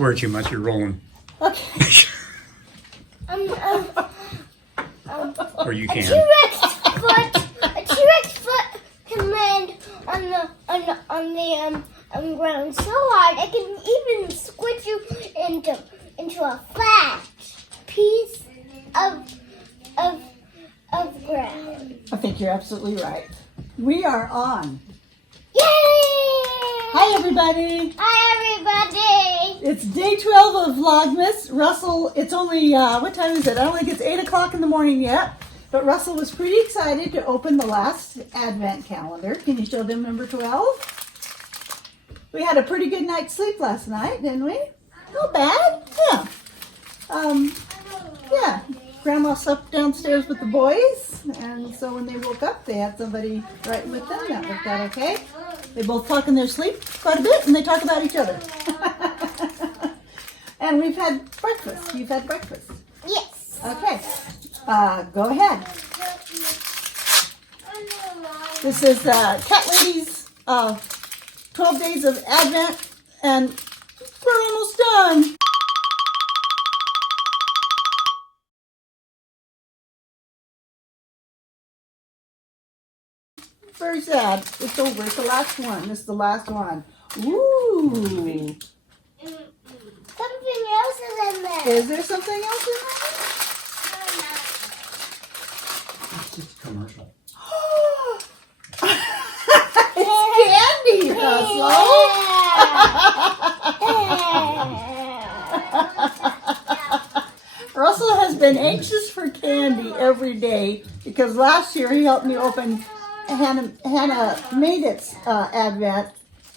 swear too much. You're rolling. Okay. Or you A can. T-Rex foot can land on the ground so hard it can even squish you into a flat piece of ground. I think you're absolutely right. We are on. Yay! Hi, everybody. Hi, everybody. It's day 12 of Vlogmas. Russell, it's only, what time is it? I don't think it's 8 o'clock in the morning yet. But Russell was pretty excited to open the last Advent calendar. Can you show them number 12? We had a pretty good night's sleep last night, didn't we? Not bad. Yeah. Yeah. Grandma slept downstairs with the boys. And so when they woke up, they had somebody right with them. That worked out okay. They both talk in their sleep quite a bit, and they talk about each other. And we've had breakfast. You've had breakfast. Yes. Okay. Go ahead. This is Cat Lady's 12 days of Advent, and we're almost done. Very sad. It's over. It's the last one. This is the last one. Ooh. Something else is in there. Is there something else in It's just a commercial. there? It's candy, Russell. Russell has been anxious for candy every day because last year he helped me open Hannah made its Advent,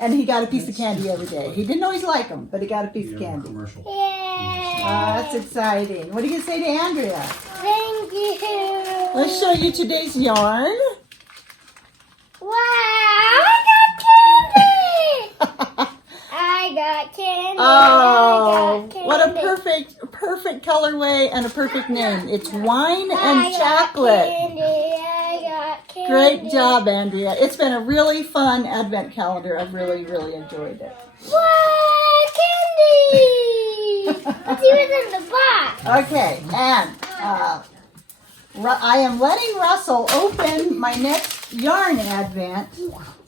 and he got a piece of candy every day. He didn't always like them, but he got a piece of candy. Commercial. That's exciting. What are you going to say to Andrea? Thank you. Let's show you today's yarn. Wow, I got candy. I got candy. Oh, I got candy. what a perfect colorway and a perfect name. It's wine and I got chocolate. Candy. I got candy. Great job, Andrea. It's been a really fun Advent calendar. I've really, really enjoyed it. What candy? Let's see what's in the box. Okay, and I am letting Russell open my next yarn Advent,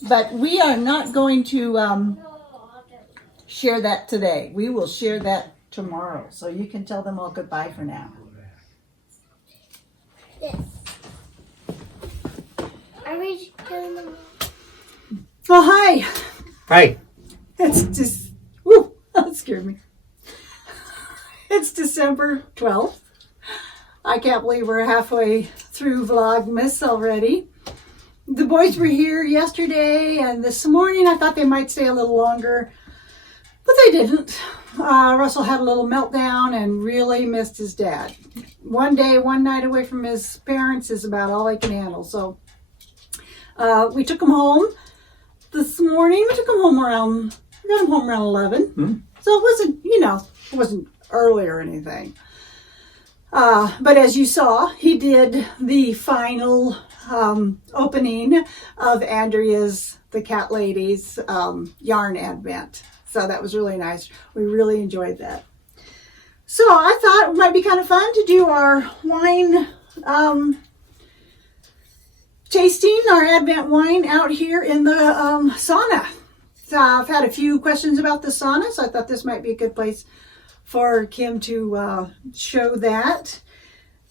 but we are not going to share that today. We will share that tomorrow, so you can tell them all goodbye for now. Yes. Are we doing them? Oh, hi. Hi. It's just, woo, that scared me. It's December 12th. I can't believe we're halfway through Vlogmas already. The boys were here yesterday, and this morning I thought they might stay a little longer, but they didn't. Russell had a little meltdown and really missed his dad. One night away from his parents is about all I can handle. So we took him home this morning. We got him home around 11. Hmm. So it wasn't early or anything. But as you saw, he did the final opening of Andrea's, the Cat Lady's yarn Advent. So that was really nice. We really enjoyed that. So I thought it might be kind of fun to do our wine tasting, our Advent wine out here in the sauna. So I've had a few questions about the sauna, so I thought this might be a good place for Kim to show that.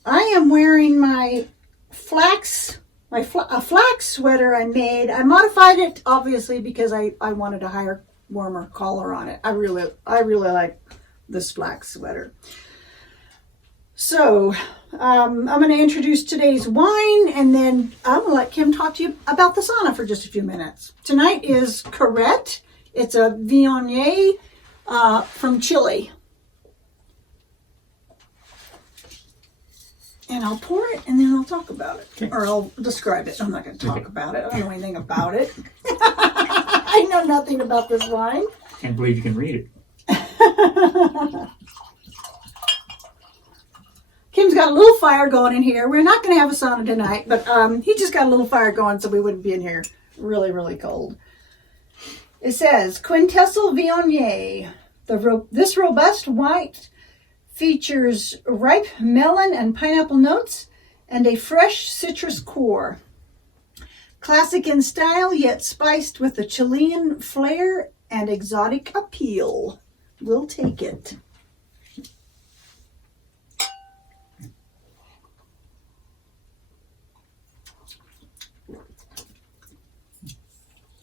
I am wearing my flax sweater I made. I modified it obviously because I wanted a higher, warmer collar on it. I really like this flax sweater. So I'm going to introduce today's wine, and then I'm going to let Kim talk to you about the sauna for just a few minutes. Tonight is Corette. It's a Viognier from Chile. And I'll pour it, and then I'll talk about it. Okay. Or I'll describe it. I'm not going to talk about it. I don't know anything about it. I know nothing about this wine. Can't believe you can read it. Kim's got a little fire going in here. We're not going to have a sauna tonight, but he just got a little fire going so we wouldn't be in here really, really cold. It says Quintessel Viognier, This robust white features ripe melon and pineapple notes and a fresh citrus core. Classic in style, yet spiced with a Chilean flair and exotic appeal. We'll take it.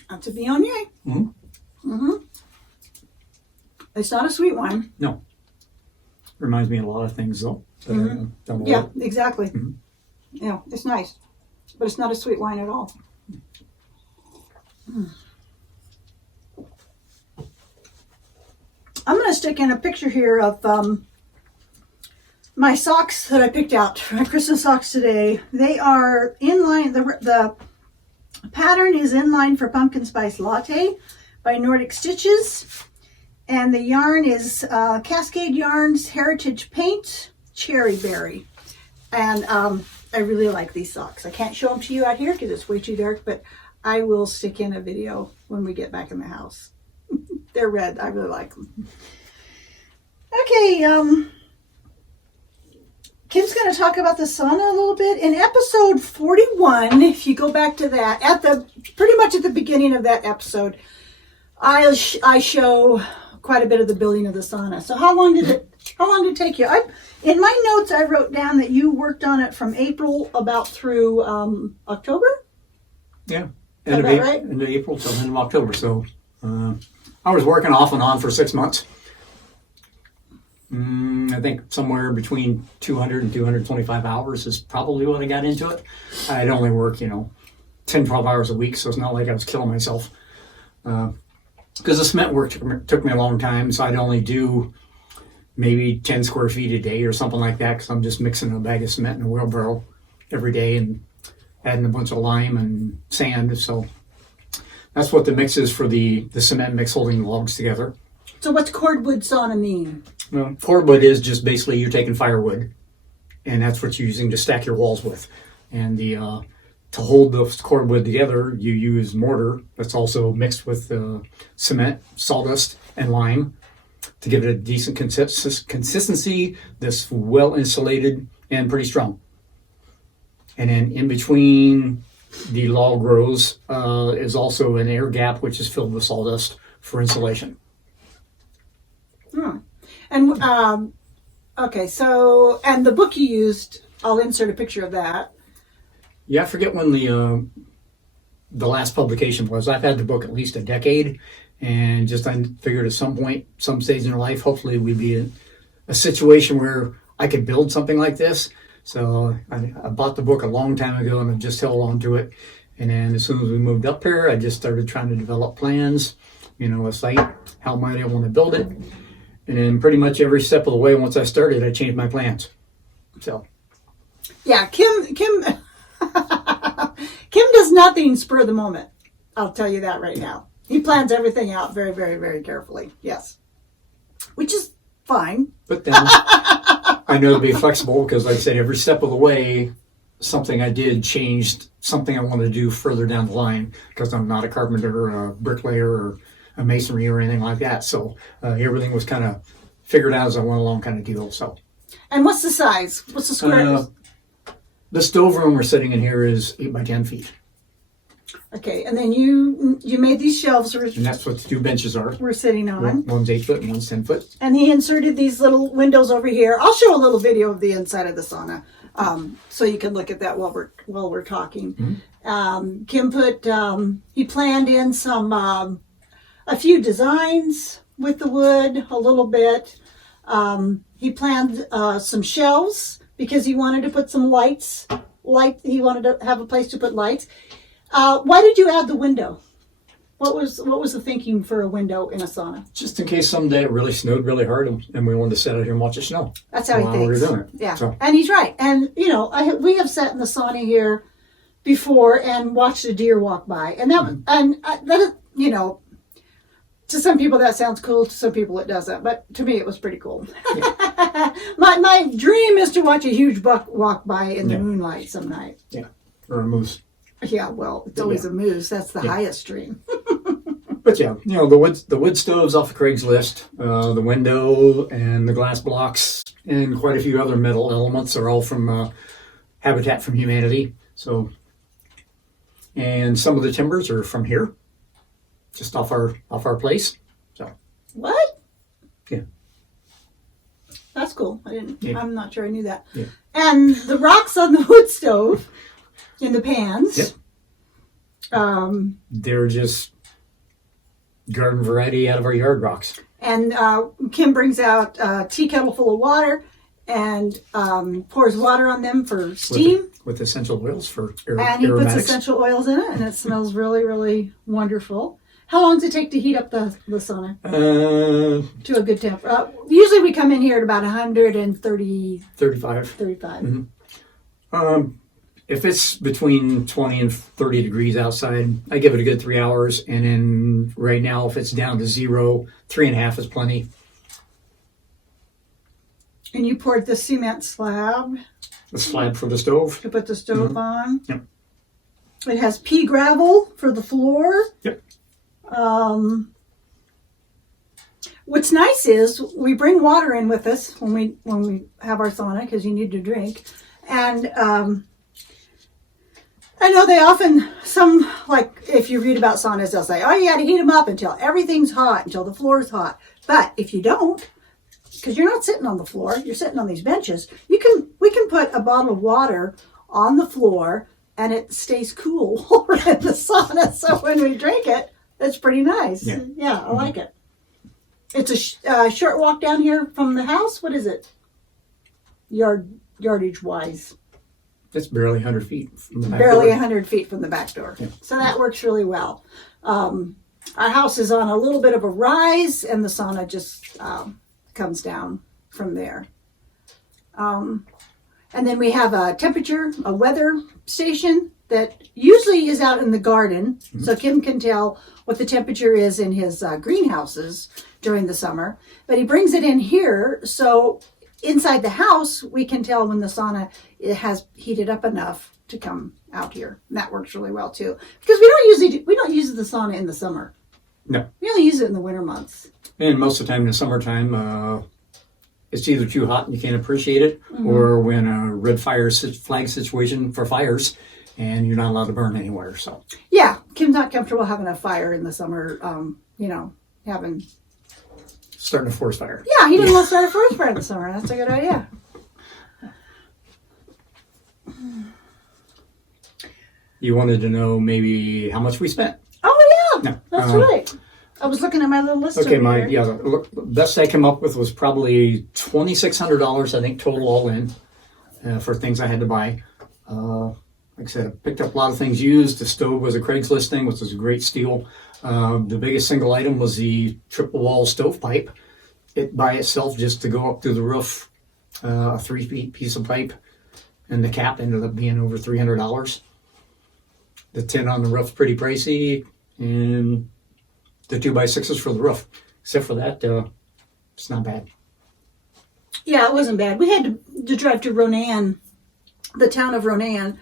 That's a Viognier. It's not a sweet wine. No. Reminds me of a lot of things, though. But, Yeah, exactly. Yeah, it's nice. But it's not a sweet wine at all. I'm going to stick in a picture here of my socks that I picked out. My Christmas socks today. They are in line. The pattern is in line for Pumpkin Spice Latte by Nordic Stitches. And the yarn is Cascade Yarns Heritage Paint Cherry Berry. And I really like these socks. I can't show them to you out here because it's way too dark, but I will stick in a video when we get back in the house. They're red. I really like them. Okay, Kim's going to talk about the sauna a little bit. In episode 41, if you go back to that, pretty much at the beginning of that episode, I show quite a bit of the building of the sauna. So how long did it take you? In my notes, I wrote down that you worked on it from April about through October? Yeah. End of April till end of October. So I was working off and on for 6 months. I think somewhere between 200 and 225 hours is probably what I got into it. I'd only work, 10, 12 hours a week, so it's not like I was killing myself. Because the cement work took me a long time, so I'd only do maybe 10 square feet a day or something like that, because I'm just mixing a bag of cement in a wheelbarrow every day and adding a bunch of lime and sand. So that's what the mix is for the cement mix holding logs together. So what's cordwood sauna mean? Well, cordwood is just basically you're taking firewood, and that's what you're using to stack your walls with. And to hold the cordwood together, you use mortar that's also mixed with cement, sawdust, and lime to give it a decent consistency that's well insulated and pretty strong. And then in between the log rows is also an air gap, which is filled with sawdust for insulation. And okay, so and the book you used, I'll insert a picture of that. Yeah, I forget when the last publication was. I've had the book at least a decade, and just I figured at some point, some stage in our life, hopefully we'd be in a situation where I could build something like this. So I bought the book a long time ago, and I just held on to it. And then as soon as we moved up here, I just started trying to develop plans, a site, how might I want to build it. And then pretty much every step of the way, once I started, I changed my plans. So, yeah, Kim does nothing spur of the moment. I'll tell you that right now. He plans everything out very, very, very carefully. Yes, which is fine. But then I know to be flexible because, like I said, every step of the way, something I did changed something I wanted to do further down the line because I'm not a carpenter or a bricklayer or a masonry or anything like that. So everything was kind of figured out as I went along, kind of deal. So. And what's the size? What's the square? The stove room we're sitting in here is 8 by 10 feet. Okay, and then you made these shelves. And that's what the 2 benches are. We're sitting on. One's 8 foot and one's 10 foot. And he inserted these little windows over here. I'll show a little video of the inside of the sauna, so you can look at that while we're talking. Mm-hmm. Kim he planned in a few designs with the wood, a little bit. He planned some shelves because he wanted to put some lights. He wanted to have a place to put lights. Why did you add the window? What was the thinking for a window in a sauna? Just in case someday it really snowed really hard and we wanted to sit out here and watch it snow. That's how he thinks. We were doing it. Yeah, so. And he's right. And we have sat in the sauna here before and watched a deer walk by, and that is, to some people that sounds cool. To some people it doesn't. But to me it was pretty cool. Yeah. my dream is to watch a huge buck walk by in the moonlight some night. Yeah, or a moose. Yeah, well, it's always a moose. That's the highest dream. But yeah, the wood stoves off of Craigslist, the window and the glass blocks, and quite a few other metal elements are all from Habitat from Humanity. So, and some of the timbers are from here, just off our place. So, What? yeah, That's cool. I'm not sure I knew that. Yeah. And the rocks on the wood stove in the pans. Yep. They're just garden variety out of our yard rocks. And Kim brings out a tea kettle full of water and pours water on them for steam. With essential oils for And he puts aromatics. essential oils in it, and it smells really, really wonderful. How long does it take to heat up the sauna to a good temp? Usually we come in here at about 130, 35. 35. Mm-hmm. If it's between 20 and 30 degrees outside, I give it a good 3 hours. And then right now, if it's down to 0, 3.5 is plenty. And you poured the cement slab The slab for the stove. to put the stove on. Yep. It has pea gravel for the floor. Yep. What's nice is we bring water in with us when we have our sauna because you need to drink. And I know they often, like if you read about saunas, they'll say, oh, you got to heat them up until everything's hot, until the floor is hot. But if you don't, because you're not sitting on the floor, you're sitting on these benches, we can put a bottle of water on the floor and it stays cool in the sauna. So when we drink it, it's pretty nice. Yeah, I like it. It's a short walk down here from the house. What is it? Yardage wise. It's barely 100 feet from the back Barely door. 100 feet from the back door. Yeah. So that works really well. Our house is on a little bit of a rise, and the sauna just comes down from there. And then we have a weather station that usually is out in the garden. Mm-hmm. So Kim can tell what the temperature is in his greenhouses during the summer. But he brings it in here, so inside the house, we can tell when the sauna has heated up enough to come out here. And that works really well too, because we don't use the sauna in the summer. No. We only use it in the winter months. And most of the time in the summertime, it's either too hot and you can't appreciate it, or when a red flag situation for fires, and you're not allowed to burn anywhere. So yeah, Kim's not comfortable having a fire in the summer. Starting a forest fire. Yeah, he didn't want to start a forest fire in the summer. That's a good idea. You wanted to know maybe how much we spent? Oh yeah, No. that's right. I was looking at my little list. Okay, over here. the best I came up with was probably $2,600, I think, total all in for things I had to buy. Like I said, I picked up a lot of things used. The stove was a Craigslist thing, which was a great steal. The biggest single item was the triple wall stovepipe. It by itself, just to go up through the roof, a 3-feet piece of pipe, and the cap ended up being over $300. The tin on the roof's pretty pricey, and the 2x6s for the roof. Except for that, it's not bad. Yeah, it wasn't bad. We had to drive to Ronan, the town of Ronan,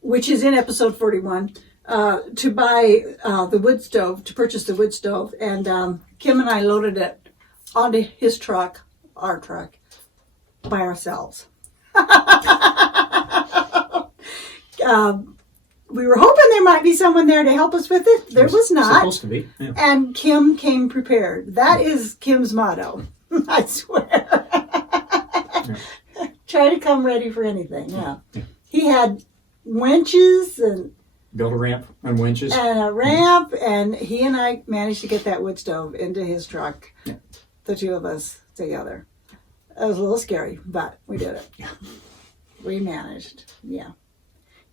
which is in episode 41, to buy the wood stove, to purchase the wood stove. And Kim and I loaded it onto his truck, our truck, by ourselves. We were hoping there might be someone there to help us with it. There was not. Supposed to be. Yeah. And Kim came prepared. That is Kim's motto. I swear. Try to come ready for anything. Yeah. He had winches and Built a ramp and winches. and a ramp, and he and I managed to get that wood stove into his truck. Yeah. The two of us together. It was a little scary, but we did it. Yeah. We managed. Yeah.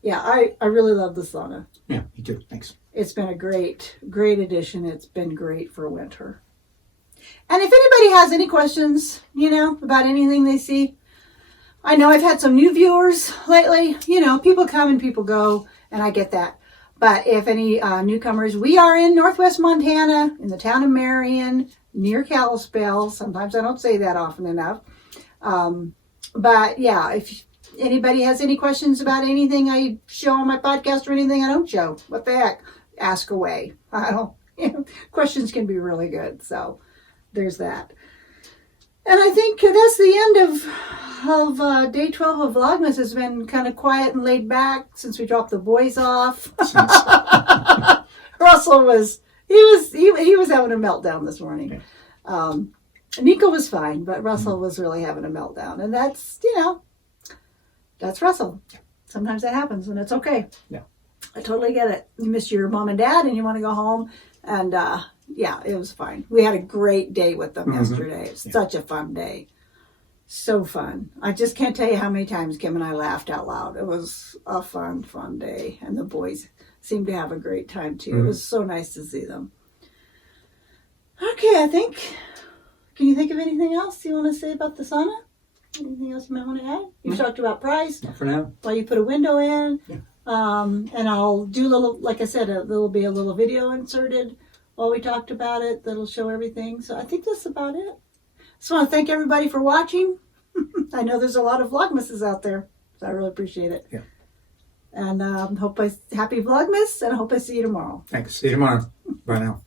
Yeah, I really love the sauna. Yeah, me too. Thanks. It's been a great addition. It's been great for winter. And if anybody has any questions, about anything they see, I know I've had some new viewers lately. People come and people go, and I get that. But if any newcomers, we are in Northwest Montana, in the town of Marion, near Kalispell. Sometimes I don't say that often enough. But yeah, if anybody has any questions about anything I show on my podcast or anything I don't show, what the heck? Ask away. I don't questions can be really good. So there's that. And I think that's the end of day 12 of Vlogmas. Has been kind of quiet and laid back since we dropped the boys off. Russell was having a meltdown this morning. Okay. Nico was fine, but Russell was really having a meltdown, and that's that's Russell. Sometimes that happens, and it's okay. Yeah, I totally get it. You miss your mom and dad, and you want to go home, and yeah, it was fine. We had a great day with them yesterday. It's such a fun day. So fun. I just can't tell you how many times Kim and I laughed out loud. It was a fun day. And the boys seemed to have a great time too. It was so nice to see them. Okay, can you think of anything else you want to say about the sauna? Anything else you might want to add? You've talked about price. not for now. Well, you put a window in. Yeah. And I'll do like I said, there'll be a little video inserted while we talked about it that'll show everything. So I think that's about it. Just want to thank everybody for watching. I know there's a lot of Vlogmases out there, so I really appreciate it. Yeah. And happy Vlogmas, and I hope I see you tomorrow. Thanks. See you tomorrow. Bye now.